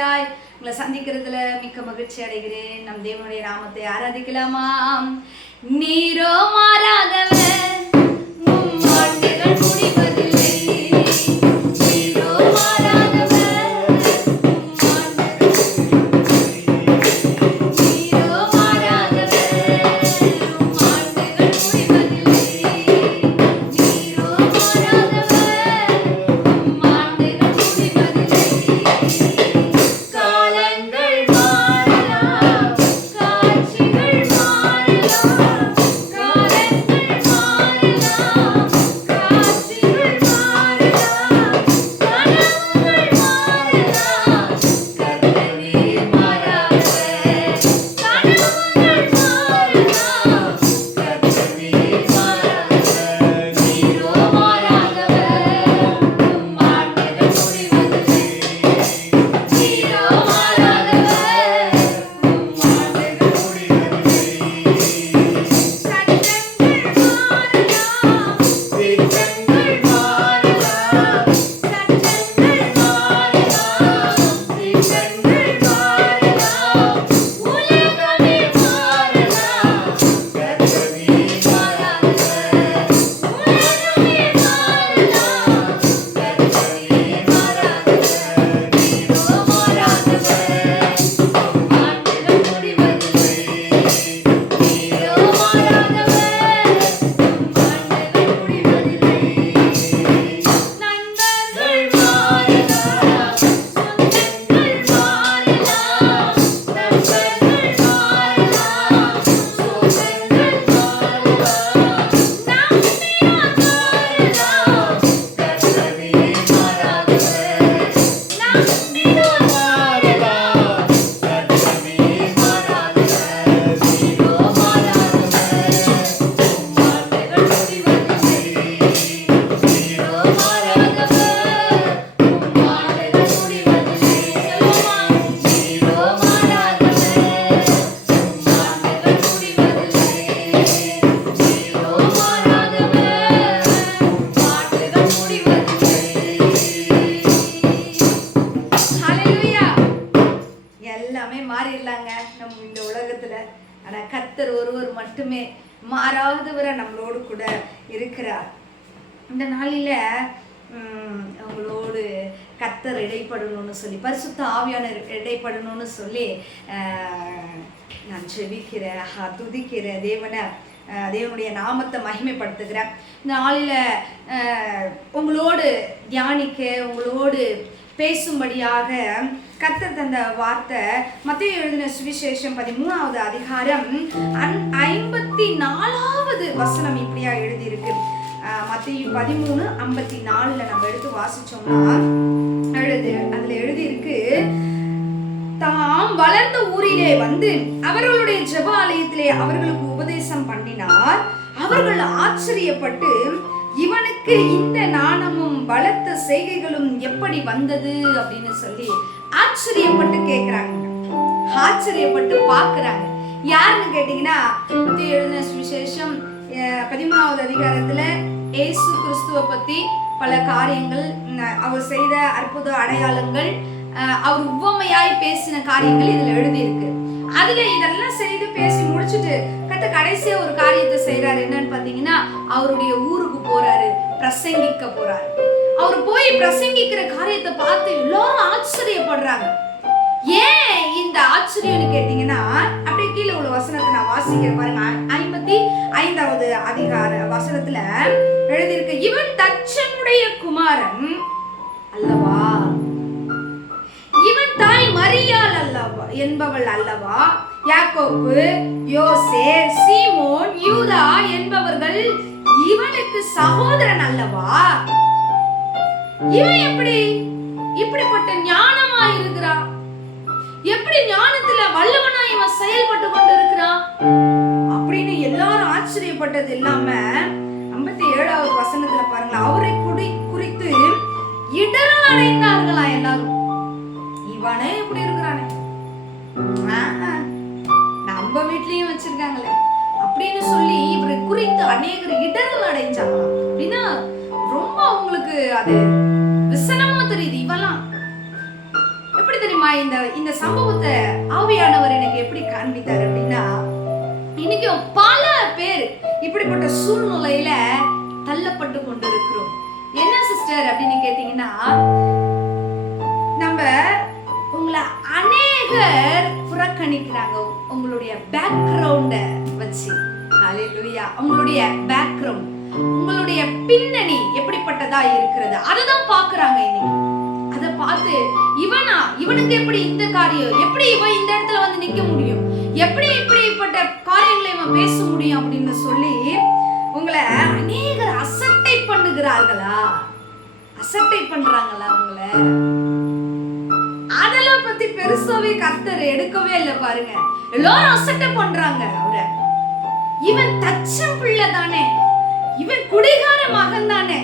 ஆசையாய் உங்களை சந்திக்கிறதுல மிக்க மகிழ்ச்சி அடைகிறேன். நம் தேவனுடைய நாமத்தை ஆராதிக்கலாமா? நீரோ மாறாதவர், உம் ஆண்டுகள் முடிவதில்லை. நீரோ மாறாதவர், உம் ஆண்டுகள் நீரோ மாறாதவர், உம் ஆண்டுகள் முடிவதில்லை. நீரோ மாறாதவர், உம் ஆண்டுகள் முடிவதில்லை. காலங்கள் மாறலாம், காட்சிகள் மாறலாம், காலங்கள் மாறலாம், காட்சிகள் மாறலாம், கனவுகள் மாறலாம், கர்த்தர் நீர் மாறாதவர். கனவுகள் மாறலாம், கர்த்தர் நீர் மாறாதவர். நீரோ மாறாதவர், உம் ஆண்டுகள் முடிவதில்லை. நீரோ மாறாதவர், உம் ஆண்டுகள் முடிவதில்லை. சட்டங்கள் மாறலாம், திட்டங்கள் மாறலாம், சட்டங்கள் மாறலாம், திட்டங்கள் மாறலாம், உலகமே மாறலாம், கர்த்தர் நீர் மாறாதவர். உலகமே மாறலாம், கர்த்தர் நீர் மாறாதவர். நீரோ மாறாதவர், உம் ஆண்டுகள் முடிவதில்லை. நீரோ மாறாதவர், உம் ஆண்டுகள் முடிவதில்லை. நண்பர்கள் மாறலாம், சொந்தங்கள் மாறலாம், நண்பர்கள் மாறலாம், சொந்தங்கள் மாறலாம், நம்பினார் மாறலாம், கர்த்தர் நீர் மாறாதவர். நம்பினார் மாறலாம், கர்த்தர் நீர் மாறாதவர். நீரோ மாறாதவர், உம் ஆண்டுகள் முடிவதில்லை. நீரோ மாறாதவர், உம் ஆண்டுகள் முடிவதில்லை. சொல்லுமா? நீரோ மாறாதவர், உம் ஆண்டுகள் முடிவதில்லை. நீரோ மாறாதவர், உம் ஆண்டுகள் முடிவதில்லை. ஹல்லேலூயா. எல்லாமே மாறிடலாங்க நம்ம இந்த உலகத்துல. ஆனா கர்த்தர் ஒருவர் மட்டுமே மாறாதவரை நம்மளோடு கூட இருக்கிறார். இந்த நாளில அவங்களோடு கர்த்தர் இடைப்படணும்னு சொல்லி, பரிசுத்த ஆவியானவர் இடைப்படணும்னு சொல்லி நான் ஜெபிக்கிறேன், துதிக்கிறேன் தேவனை, தேவனுடைய நாமத்தை மகிமைப்படுத்துகிறேன். இந்த நாளில உங்களோடு தியானிக்க, உங்களோடு பேசும்படியாக கர்த்தர் தந்த வார்த்தை மத்தேயு எழுதின சுவிசேஷம் 13வது அதிகாரம் 54வது வசனம் இப்படியா எழுதியிருக்கு. மத்தேயு 13:54 நம்ம எடுத்து வாசிச்சோம்னா அதுல எழுதியிருக்கு, தாம் வளர்ந்த ஊரிலே வந்து அவர்களுடைய ஜெப ஆலயத்திலே அவர்களுக்கு உபதேசம் பண்ணினார். அவர்கள் ஆச்சரியப்பட்டு, இவனுக்கு இந்த ஞானமும் பலத்த செய்கைகளும் எப்படி வந்தது அப்படின்னு சொல்லி ஆச்சரியப்பட்டு கேட்கிறாங்க, ஆச்சரியப்பட்டு பார்க்கறாங்க. யாருன்னு கேட்டீங்கன்னா, மத்தேயு எழுதின சுவிசேஷம் 13வது அதிகாரத்துல இயேசு கிறிஸ்துவை பத்தி பல காரியங்கள், அவர் செய்த அற்புத அடையாளங்கள், அவர் உவமையாய் பேசின காரியங்கள் இதுல எழுதியிருக்கு. அதுல இதெல்லாம் செய்து பேசி முடிச்சுட்டு கடைசியா ஒரு காரியத்தை செய்யறாரு. என்னன்னு பாத்தீங்கன்னா, அவருடைய ஊருக்கு போறாரு, பிரசங்கிக்க போறாரு. அவர் போய் பிரசங்கிக்கிற காரியத்தை பார்த்து எல்லாரும் ஆச்சரியப்படுறாங்க. ஏன் இந்த ஆச்சரியம்னு கேட்டீங்கன்னா, அப்படியே கீழே உள்ள வசனத்தை நான் வாசிக்கிறேன் பாருங்க. 55வது அதிகார வசனத்துல எழுதியிருக்கு, இவன் தச்சனுடைய குமாரன் அல்லவா, இவன் தாய் மரியாள் அல்லவா என்பவள் அல்லவா, யாக்கோபு, யோசே, சீமோன், யூதா என்பவர்கள் இவனுக்கு சகோதரன் அல்லவா. இவன் எப்படி இப்படிப்பட்ட ஞானமா இருக்கிறான், எப்படி ஞானத்துல வல்லவனா இவன் செயல்பட்டு கொண்டு இருக்கிறான் அப்படின்னு எல்லாரும் ஆச்சரியப்பட்டது இல்லாம 57வது வசனத்துல பாருங்க, அவரை குறித்து இடரல் அடைந்தார்களா எல்லாரும். இவனே இப்படி இருக்கிறானே, நம்ம வீட்லயும் வச்சிருக்காங்களே அப்படின்னு சொல்லி இவரை குறித்து அநேகர் இடரல் அடைஞ்சாங்களாம். அப்படின்னா ரொம்ப அவங்களுக்கு அது விசனமா தெரியுது. இவெல்லாம் எப்படி தெரியுமா, இந்த சம்பவத்தை ஆவியானவர் எனக்கு எப்படி காண்பித்தார் அப்படின்னா, இன்னைக்கு பல பேர் இப்படிப்பட்ட சூழ்நிலையில தள்ளப்பட்டு கொண்டிருக்கிறோம். என்ன சிஸ்டர் அப்படின்னு கேட்டீங்கன்னா, நம்ம உங்களை அநேகர் புறக்கணிக்கிறாங்க உங்களுடைய பேக்ரவுண்ட வச்சு. ஹல்லேலூயா. உங்களுடைய பேக்ரவுண்ட், உங்களுடைய பின்னணி எப்படிப்பட்டதா இருக்கிறது அததான் பாக்குறாங்க இன்னைக்கு. அதை பார்த்து இவனுக்கு எப்படி இந்த காரியம், எப்படி இவன் இந்த இடத்துல வந்து நிக்க முடியும், எப்படி இப்படிப்பட்ட காரியங்களை இவன் பேச முடியும் அப்படின்னு சொல்லி உங்களை அநேகர் அசட்டை பண்ணுகிறார்களா, அசட்டை பண்றாங்களா உங்களை. அதெல்லாம் பத்தி பெருசாவே கர்த்தர் எடுக்கவே இல்லை பாருங்க. எல்லாரும் அசட்டை பண்றாங்க அவரை. இவன் தச்சம் பிள்ளை தானே, இவன் குடிகார மகன் தானே,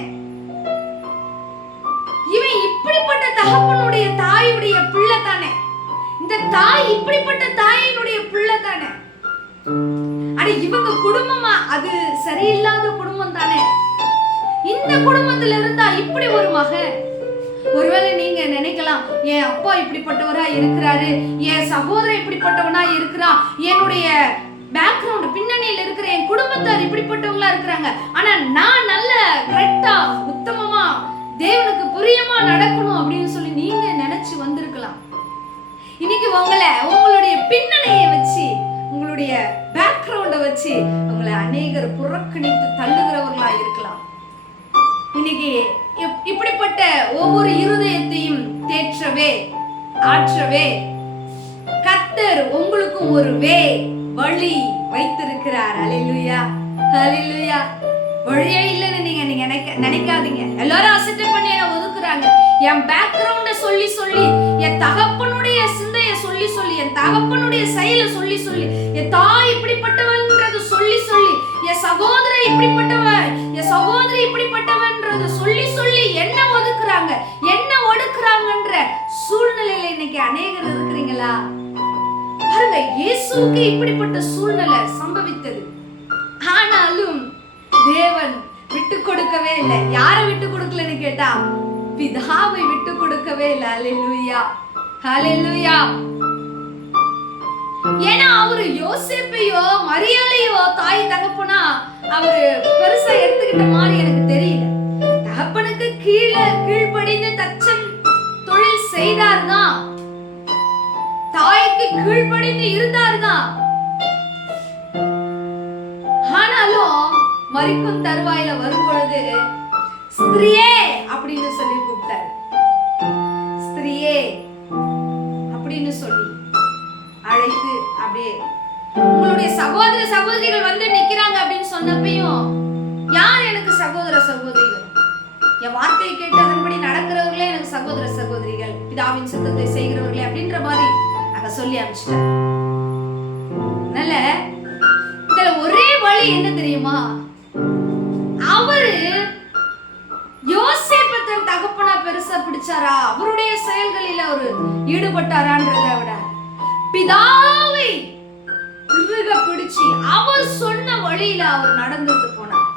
இவன் இப்படிப்பட்ட தகப்பனுடைய தாயுடைய பிள்ளை தானே, இந்த தாய் இப்படிப்பட்ட தாயினுடைய பிள்ளை தானே, அட இவங்க குடும்பமா அது சரியில்லாத குடும்பம் தானே, இந்த குடும்பத்துல இருந்தா இப்படி ஒரு மகன். ஒருவேளை நீங்க நினைக்கலாம், என் அப்பா இப்படிப்பட்டவரா இருக்கிறாரு, என் சகோதரன் இப்படிப்பட்டவனா இருக்கிறா, என்னுடைய பேக்ரவுண்ட் பின்னணியில இருக்கிற என் குடும்பத்தார் இப்படிப்பட்டவங்களா இருக்கிறாங்க, ஆனா நான் நல்ல கரெக்டா உத்தமமா தேவனுக்கு பிரியமா நடக்கணும் அப்படின்னு சொல்லி நீங்க நினைச்சு வந்திருக்கலாம். இன்னைக்கு உங்களுடைய பின்னணியை வச்சு, உங்களுடைய பேக்ரவுண்ட வச்சு உங்களை அநேகர் புறக்கணித்து தள்ளுகிறவர்களா இருக்கலாம். இன்னைக்கு இப்படிப்பட்ட ஒவ்வொரு இருதயத்தையும் தேற்றவே ஆற்றவே கர்த்தர் உங்களுக்கும் ஒரு வழி வைத்திருக்கிறார். ஹல்லேலூயா, ஹல்லேலூயா. வழியே இல்லைன்னு நீங்க நினைக்காதீங்க. எல்லாரும் அசட்டை பண்ணி என்ன ஒதுக்குறாங்க. என் பேக்ரவுண்ட சொல்லி சொல்லி, என் தகப்பனுடைய சிந்தைய சொல்லி சொல்லி, என் தகப்பனுடைய செயலை சொல்லி சொல்லி, என் தாய் இப்படிப்பட்டவன்றது சொல்லி சொல்லி, என் சகோதரன் இப்படிப்பட்டவன், என் சகோதரி இப்படிப்பட்டவன்றது சொல்லி சொல்லி என்ன ஒதுக்குறாங்க, என்ன ஒடுக்குறாங்கன்ற சூழ்நிலையில இன்னைக்கு அநேகர் இருக்கிறீங்களா? பாருங்க, இயேசுவுக்கு இப்படிப்பட்ட சூழ்நிலை சம்பவித்தது. ஆனாலும் தேவன் விட்டு கொடுக்கவே இல்லை. யாரை விட்டு கொடுக்கலன்னு கேட்டா, பிதாவை விட்டு கொடுக்கவே இல்லை. ஹல்லேலூயா, ஹல்லேலூயா. ஏன்னா அவரு யோசேப்பையோ மரியாதையோ தாய் தகப்பனா அவரு பெருசா எடுத்துக்கிட்ட மாதிரி எனக்கு தெரியல. தகப்பனுக்கு கீழ்ப்படிந்து தச்சம் தொழில் செய்தார்தான், தாய்க்கு கீழ்ப்படிந்து இருந்தார்தான். ஆனாலும் மரிக்கும் தருவாயில வரும் பொழுது ஸ்திரியே அப்படின்னு சொல்லி கூப்பிட்டாரு. ஸ்திரியே அப்படின்னு சொல்லி அழைத்து, அப்படியே உங்களுடைய சகோதர சகோதரிகள் வந்து நிக்கிறாங்க அப்படின்னு சொன்னப்பையும், யார் எனக்கு சகோதர சகோதரிகள்? என் வார்த்தையை கேட்டு அதன்படி நடக்கிறவர்களே எனக்கு சகோதர சகோதரிகள், பிதாவின் சித்தத்தை செய்கிறவர்களே அப்படின்ற மாதிரி அங்க சொல்லி அனுப்பிச்சிட்டார். அதனால இதுல ஒரே வழி என்ன தெரியுமா? அவரு யோசேப்பை தகப்பனா பெருசா பிடிச்சாரா, அவருடைய செயல்களில் அவரு ஈடுபட்டாரான்றதை விட பிதாவை இறுக பிடிச்சு அவர் சொன்ன வழியில அவர் நடந்துட்டு போனார்.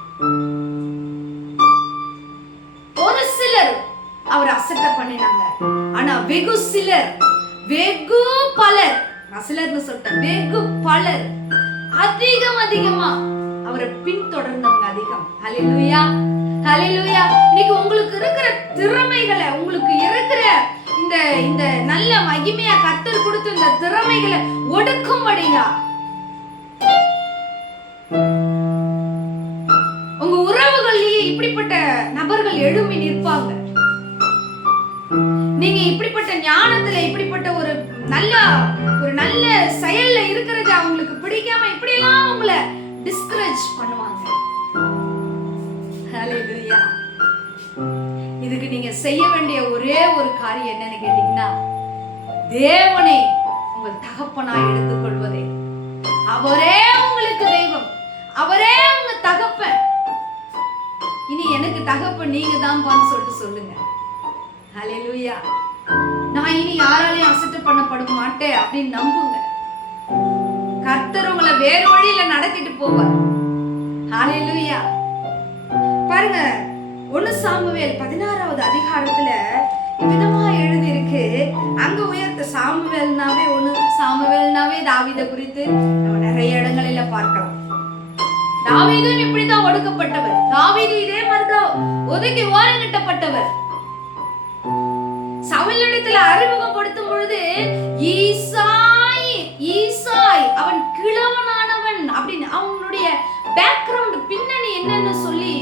ஒரு சிலர் அவர் அசட்டை பண்ணினாங்க, ஆனா வெகு சிலர், வெகு பலர், நான் சிலர்னு சொல்லிட்டேன், வெகு பலர் அதிகமா அவரை பின்தொடர்ந்தவங்க அதிகம். ஹல்லேலூயா, ஹல்லேலூயா. இன்னைக்கு உங்களுக்கு இருக்கிற திறமைகளை, உங்களுக்கு இருக்கிற இந்த நல்ல மகிமையா கர்த்தர் கொடுத்த இந்த திறமைகளை ஒடுக்கும்படியா உங்க உறவுகளிலேயே இப்படிப்பட்ட நபர்கள் எழும்பி நிற்பாங்க. நீங்க இப்படிப்பட்ட ஞானத்துல, இப்படிப்பட்ட ஒரு நல்ல செயல்ல இருக்கிறது அவங்களுக்கு பிடிக்காம இப்படி எல்லாம் உங்களை டிஸ்கரேஜ் பண்ணுவாங்க. ஹல்லேலூயா. இதுக்கு நீங்க செய்ய வேண்டிய ஒரே ஒரு காரியம் என்னன்னு கேட்டீங்கன்னா, தேவனை உங்கள் தகப்பனாய் எடுத்துக்கொள்வதே. அவரே உங்களுக்கு தெய்வம், அவரே உங்க தகப்பன். இனி எனக்கு தகப்பன் நீங்க தான்பான்னு சொல்லுங்க. ஹல்லேலூயா. நான் இனி யாராலையும் அசட்டை பண்ணப்பட மாட்டேன் அப்படின்னு நம்புங்க. கர்த்தர் உங்களை வேறு வழியில நடத்திட்டு போவார். ஹல்லேலூயா. பாருங்க, 1 சாமுவேல் 16வது அதிகாரத்துல விதமா எழுதி இருக்கு. அங்க உயர்த்த சாமுவேல்னாவே தாவீதை குறித்து நம்ம நிறைய இடங்களில பார்க்கலாம். தாவீதும் இப்படிதான் ஒடுக்கப்பட்டவர். தாவீது இதே மாதிரிதான் ஒதுக்கி ஓரங்கட்டப்பட்டவர். சவுலிடத்துல அறிமுகப்படுத்தும் பொழுது ஈசாய் அவன் கிழவனானவன் அப்படின்னு அவனுடைய பேக்ரவுண்ட் பின்னணி என்னன்னு சொல்லி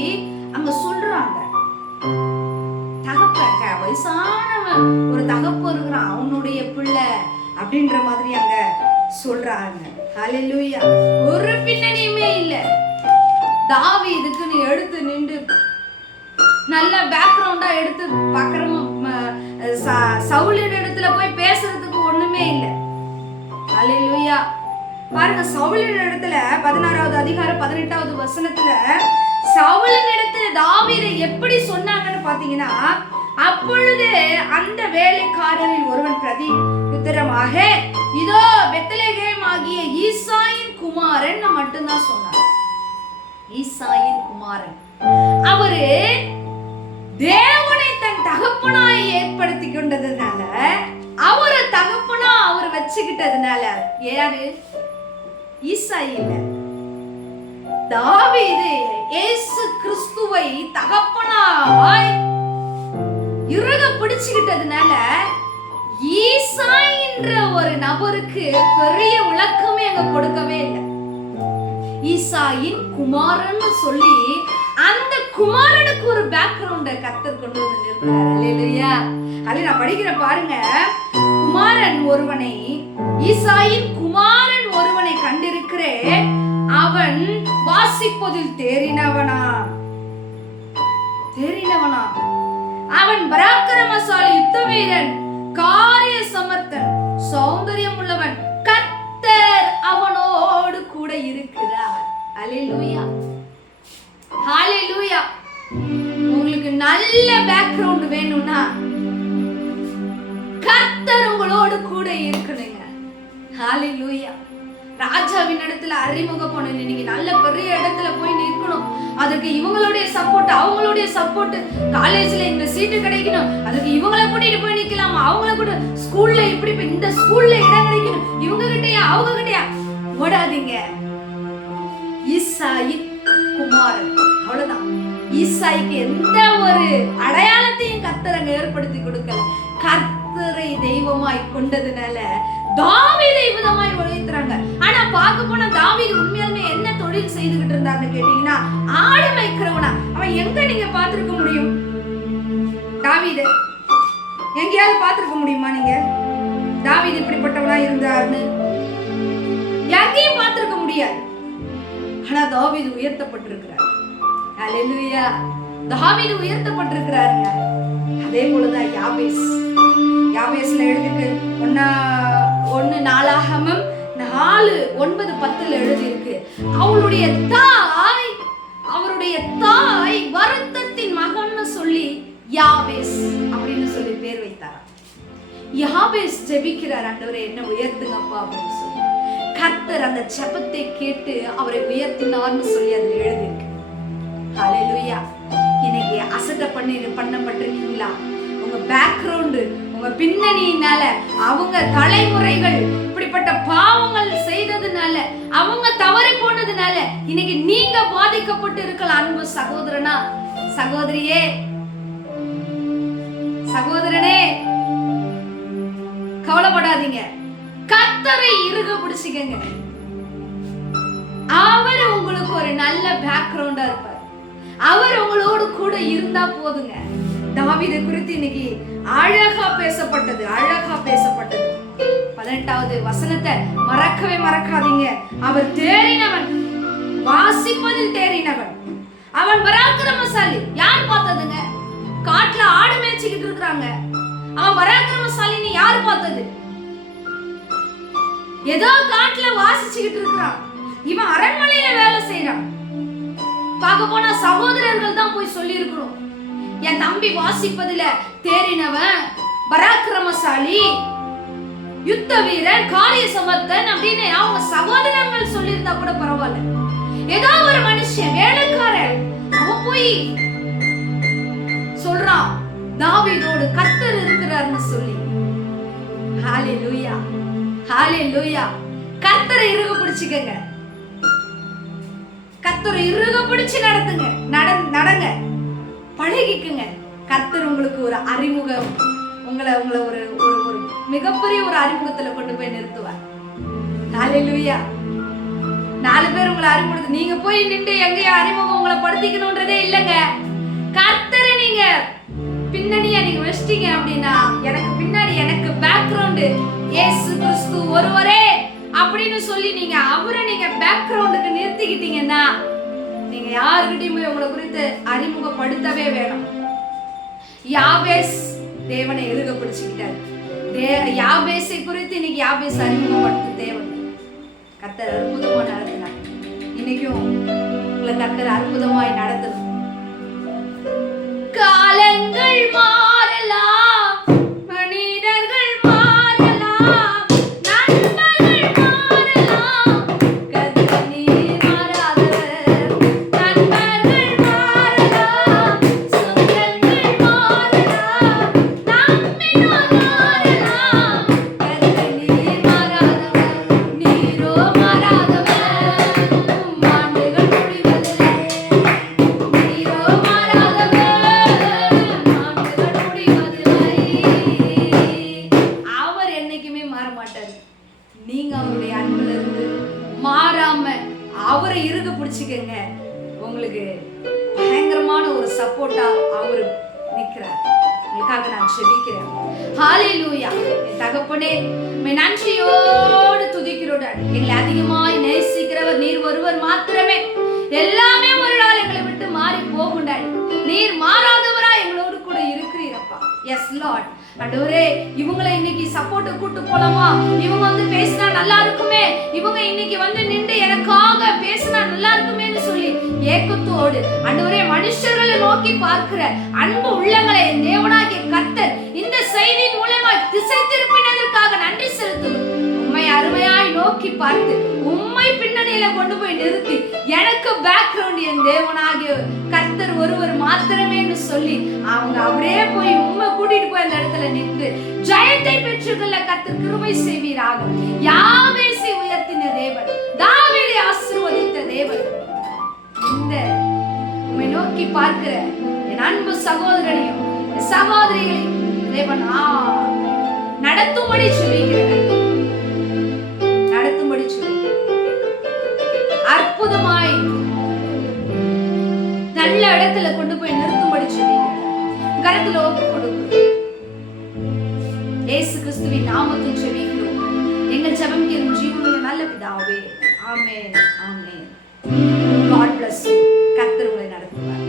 அங்க சொல்றாங்க. வயசானவன் ஒரு தகப்பு இருக்கிறான், அவனுடைய பிள்ளை அப்படின்ற மாதிரி அங்க சொல்றாங்க. ஹல்லேலூயா. ஒரு பின்னணியுமே இல்ல. தாவீதுக்கு நீ எடுத்து நின்று நல்ல பேக்ரவுண்டா எடுத்து பார்க்கறோம். சவுலின் இடத்துல போய் பேசுறதுக்கு ஒண்ணுமே இல்லை. ஹல்லேலூயா. பாருங்க, சவுலின் இடத்துல 16வது அதிகாரம் 18வது வசனத்துல சவுலின் இடத்துல தாவீதை எப்படி சொன்னாங்கன்னு பாத்தீங்கன்னா, அப்பொழுது அந்த வேலைக்காரரில் ஒருவன் பிரதி உத்தரமாக, இதோ பெத்லகேம் ஆகிய ஈசாயின் குமாரன் மட்டும்தான் சொன்னார். ஈசாயின் குமாரன் அவரு தேவனை தன் தகப்பனாய் ஏற்படுத்தி கொண்டதுனால, அவரு தகப்பனா அவர் வச்சுக்கிட்டதுனால, யாரு? ஈசாய் இல்ல, தாவீது இயேசு கிறிஸ்துவை தகப்பனாய் இறுக பிடிச்சுக்கிட்டதுனால ஈசாயின்ற ஒரு நபருக்கு பெரிய விளக்கமே அங்க கொடுக்கவே இல்லை. ஈசாயின் குமாரன் சொல்லி அந்த குமாரனுக்கு ஒரு பேக்ரவுண்ட கர்த்தர் கொண்டு வந்து நிறுத்துறாரு. அல்லேலூயா. அல்ல நான் படிக்கிற பாருங்க, குமாரன் ஒருவனை, ஈசாயின் குமாரன் ஒருவனை கண்டிருக்கிறேன், அவன் வாசிப்பதில் தேறினவனா, அவன் பராக்கிரமசாலி, யுத்த வீரன், காரிய சமர்த்தன், சௌந்தரியம் உள்ளவன், கர்த்தர் அவனோடு கூட இருக்கிறார். அல்லேலூயா. ஹல்லேலூயா. உங்களுக்கு நல்ல பேக்ரவுண்ட் வேணும்னா கர்த்தர் உங்களோடு கூட இருக்கணுங்க. ஹல்லேலூயா. ராஜாவின் இடத்துல அறிமுகம் பண்ணணும். நீங்க நல்ல பெரிய இடத்துல போய் நிற்கணும். அதுக்கு இவங்களுடைய சப்போர்ட், அவங்களுடைய சப்போர்ட், காலேஜ்ல இந்த சீட்டு கிடைக்கணும், அதுக்கு இவங்களை கூட்டிட்டு போய் நிக்கலாமா, அவங்கள கூட ஸ்கூல்ல இப்படி இந்த ஸ்கூல்ல இடம் கிடைக்கணும், இவங்க கிட்டயா அவங்க கிட்டயா ஓடாதீங்க. ஈசாயின் குமாரன், அவ்வளவுதான். ஈசாய்க்கு எந்த ஒரு அடையாளத்தையும் கர்த்தர் அங்க ஏற்படுத்தி கொடுக்கல. கர்த்தரை தெய்வமாய் கொண்டதுனால தாவீதை விதமாய் உழைத்துறாங்க. ஆனா பார்க்க போனா தாவீது உண்மையாலுமே என்ன தொழில் செய்துகிட்டு இருந்தாருன்னு கேட்டீங்கன்னா, ஆடு மேய்க்கிறவனா. அவன் எங்க நீங்க பார்த்திருக்க முடியும்? தாவீது எங்கேயாவது பார்த்திருக்க முடியுமா நீங்க? தாவீது இப்படிப்பட்டவனா இருந்தாருன்னு எங்கேயும் பார்த்திருக்க முடியாது. ஆனா தாவீது உயர்த்தப்பட்டிருக்கிறார். அல்லேலூயா. தாவீது உயர்த்தப்பட்டிருக்கிறாருங்க. அதே போலதான் யாபேஸ்ல எழுதிருக்கு. 1 நாளாகமம் 4:9-10 எழுதியிருக்கு. அவருடைய தாய் வருத்தத்தின் மகன்னு சொல்லி யாபேஸ் அப்படின்னு சொல்லி பேர் வைத்தார். யாபேஸ் ஜெபிக்கிறார், ஆண்டவரே என்ன உயர்த்துங்கப்பா அப்படின்னு சொல்லி. கர்த்தர் அந்த ஜெபத்தை கேட்டு அவரை உயர்த்தினார்னு சொல்லி அதுல எழுதியிருக்கு. ஹல்லேலூயா. இன்னைக்கு அசட்டை பண்ணப்பட்டிருக்கீங்களா? உங்க பேக்ரவுண்ட், உங்க பின்னணியினால, அவங்க தலைமுறைகள் இப்படிப்பட்ட பாவங்கள் செய்ததுனால, அவங்க தவறி போனதுனால இன்னைக்கு நீங்க பாதிக்கப்பட்டு இருக்கலாம். அன்பு சகோதரனா, சகோதரியே, சகோதரனே, கவலைப்படாதீங்க. கர்த்தரை இறுக பிடிச்சுக்கங்க. அவர் உங்களுக்கு ஒரு நல்ல பேக்ரவுண்டா இருப்பார். அவர் உங்களோடு கூட இருந்தா போதுங்க. தாவீதை குறித்து இன்னைக்கு அழகா பேசப்பட்டது. 18வது வசனத்தை மறக்கவே மறக்காதீங்க. அவர் தேறினவன், வாசிப்பதில் தேறினவன், அவன் பராக்கிரமசாலி. யார் பார்த்ததுங்க? காட்டுல ஆடு மேய்ச்சிக்கிட்டு இருக்காங்க. அவன் பராக்கிரமசாலின்னு யார் பார்த்தது? ஏதோ காட்டுல வாசிச்சுக்கிட்டு இருக்கிறான். இவன் அரண்மனையில வேலை செய்யறான். பார்க்க போனா சகோதரர்கள் தான் போய் சொல்லி இருக்கணும், என் தம்பி வாசிப்பதுல தேறினவன், பராக்கிரமசாலி, யுத்த வீரன், காரிய சமர்த்தன் அப்படின்னு அவங்க சகோதரர்கள் சொல்லியிருந்தா கூட பரவாயில்ல. ஏதோ ஒரு மனுஷன் வேலைக்காரன் அவன் போய் சொல்றான், தாவீதோடு கர்த்தர் இருக்கிறார்னு சொல்லி. ஹalleluya, ஹalleluya. கர்த்தரை இறுக பிடிச்சுக்கங்க, கர்த்தரை இறுக பிடிச்சு நடத்துங்க, நடங்க, பழகிக்குங்க. கர்த்தர் உங்களுக்கு ஒரு அறிமுகம், உங்களை ஒரு ஒரு மிகப்பெரிய ஒரு அறிமுகத்துல கொண்டு போய் நிறுத்துவார். ஹalleluya. 4 பேர் உங்களை அறிமுகப்படுத்த, நீங்க போய் நின்று எங்கேயோ அறிமுகம் உங்களை படுத்திக்கணும்ன்றதே இல்லைங்க. கர்த்தரை நீங்க பின்னணியா நீங்க வச்சிட்டீங்க அப்படின்னா, எனக்கு பின்னாடி எனக்கு பேக்ரவுண்டு இயேசு கிறிஸ்து ஒருவரே அப்படின்னு சொல்லி நீங்க அவரை நீங்க பேக்ரவுண்டுக்கு நிறுத்திக்கிட்டீங்கன்னா, நீங்க யாருக்கிட்டையும் போய் உங்களை குறித்து அறிமுகப்படுத்தவே வேணும். யாபேஸ் தேவனை இறுக பிடிச்சுக்கிட்டாரு. யாபேசை குறித்து இன்னைக்கு யாபேஸ் அறிமுகப்படுத்த தேவை. கர்த்தர் அற்புதமா நடத்தினார். இன்னைக்கும் உங்களை கர்த்தர் அற்புதமாய் நடத்தணும். காலங்கள் மாறலாம், மனிதர்கள் மாறலாம், நண்பர்கள் மாறலாம், கர்த்தர் நீர் மாறாதவர். நண்பர்கள் மாறலாம், சொந்தங்கள் மாறலாம், நம்பினால் மாறலாம், கர்த்தர் நீர் மாறாதவர். நீரோ மாறாதவர், ஆண்டுகள் முடிவதில்லை. நீரோ மாறாதவர், ஆண்டுகள் முடிவதில்லை. அவர் என்னைக்குமே மாற மாட்டார். நீங்க அவருடைய அன்புல இருந்து மாறாம அவரை இறுக பிடிச்சுக்கங்க. உங்களுக்கு பயங்கரமான ஒரு சப்போர்ட்டா அவர் நிற்கிறார். உங்களுக்காக நான் ஜெபிக்கிறேன். ஹalleluya. என் தகப்பனே, உம்மை நன்றியோடு துதிக்கிறோம். எங்களை அதிகமாய் நேசிக்கிறவர் நீர் ஒருவர் மாத்திரமே. எல்லாமே ஒரு நாள் எங்களை விட்டு மாறி போகும் டாடி. நீர் மாறாதவரா எங்களோடு கூட இருக்கிறீரப்பா. S Lord. ஆண்டவரே, இவங்களை இன்னைக்கு சப்போர்ட் கூட்டு போலாமா? இவங்க வந்து பேசினா நல்லா இருக்குமே, இவங்க இன்னைக்கு வந்து நின்று எனக்காக பேசினா நல்லா இருக்குமேன்னு சொல்லி ஏக்கத்தோடு ஆண்டவரே மனுஷர்களை நோக்கி பார்க்கிற அன்பு உள்ளங்களை தேவனாகிய கர்த்தர் இந்த செய்தியின் மூலமா திசை திருப்பினதற்காக நன்றி செலுத்தும். உம்மை அருமையாய் நோக்கி பார்த்து உம்மை பின்னணியில கொண்டு போய் நிறுத்தி எனக்கு பேக்ரவுண்ட் என் தேவனாகிய கர்த்தர் ஒருவர் மாத்திரமே சொல்லி அவங்க அப்படியே போய் உம்மை கூட்டிட்டு போய் அந்த இடத்துல நின்று ஜெயத்தை பெற்றுக்கொள்ள கர்த்தர் கிருபை செய்வீராக. யாபேசை உயர்த்தின தேவன், தாவீதை ஆசீர்வதித்த தேவன், இந்த உம்மை நோக்கி பார்க்கிற என் அன்பு சகோதரனையும் சகோதரிகளையும் தேவன் நடத்தும்படி சொல்லுகிறேன், நடத்தும்படி சொல்லுகிறேன். அற்புதமாய் நல்ல இடத்துல கொண்டு போய் நிறுத்தும்படி சொல்லுகிறேன். கரத்துல ஒப்பு கொடுக்கிறோம். இயேசு கிறிஸ்துவின் நாமத்தில் ஜெபிக்கிறோம். எங்கள் ஜெபம் கேளும் ஜீவனுள்ள நல்ல பிதாவே. ஆமென், ஆமென். God bless you. கர்த்தர் உங்களை நடத்துவார்.